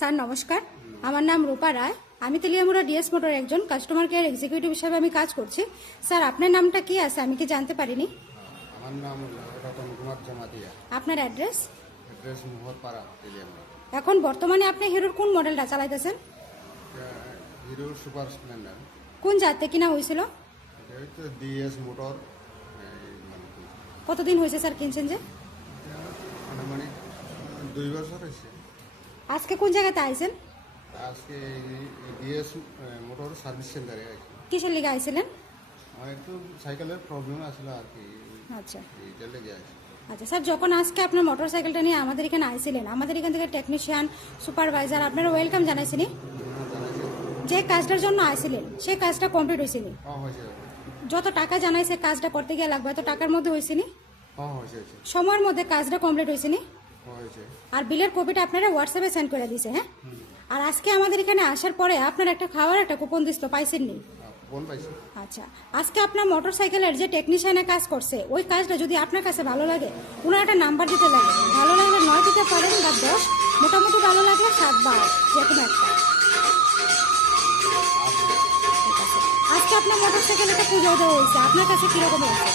Sir নমস্কার, আমার নাম রূপা রায়। আমি তেলিয়ামুড়া ডিএস মোটর একজন কাস্টমার কেয়ার এক্সিকিউটিভ হিসেবে আমি কাজ করছি। স্যার আপনার নামটা কি আছে আমি কি জানতে পারিনি? আমার নাম রতন কুমার জমাতিয়া। আপনার অ্যাড্রেস? অ্যাড্রেস মোহরপাড়া, তেলিয়ামুড়া। এখন বর্তমানে আপনি হিরোর কোন মডেলটা চালাইতেছেন? Hero super Splendor. কোন জাতে কিনা হয়েছিল? এটা হচ্ছে ডিএস মোটর। কতদিন হয়েছে স্যার কিনছেন যে? মানে 2 বছর হয়েছে। আজকে কোন জায়গাতে আইছেন? আজকে ডিএস মোটর সার্ভিস সেন্টারে আছি। কিসের লিগে আইছিলেন? আমার একটু সাইকেলের প্রবলেম আসলে আর কি, আচ্ছা এইটা লেগে আছে। আচ্ছা স্যার, যখন আজকে আপনার মোটর সাইকেলটা নিয়ে আমাদের এখানে আইছিলেন, আমাদের এখান থেকে টেকনিশিয়ান, সুপারভাইজার আপনারা ওয়েলকাম জানাইছিনি? যে কাজটার জন্য আইছিলেন সেই কাজটা কমপ্লিট হয়েছিনি? হয়েছে। যত টাকা জানাইছে কাজটা করতে গিয়ে লাগবে এত টাকার মধ্যে হয়েছিনি? হয়েছে। সময়ের মধ্যে কাজটা কমপ্লিট হয়েছিনি? হয়েছে। আর বিলের কপিটা আপনারা হোয়াটসঅ্যাপে সেন্ড করে দিয়েছে। হ্যাঁ, আর আজকে আমাদের এখানে আসার পরে আপনার একটা খাওয়ার একটা কুপন দিস তো পাইছেননি? কোন পাইছে? আচ্ছা, আজকে আপনার মোটর সাইকেলের যে টেকনিশিয়ানে কাজ করছে ওই কাজটা যদি আপনার কাছে ভালো লাগে, ওনার একটা নাম্বার দিতে লাগে। ভালো লাগলে 9 দিতে পারেন বা 10, মোটামুটি ভালো লাগলে 7 বা 8, যে কোনো একটা। ঠিক আছে, আজকে আপনার মোটর সাইকেল একটা পুজো দেওয়া হয়েছে, আপনার কাছে কিরকম হয়েছে?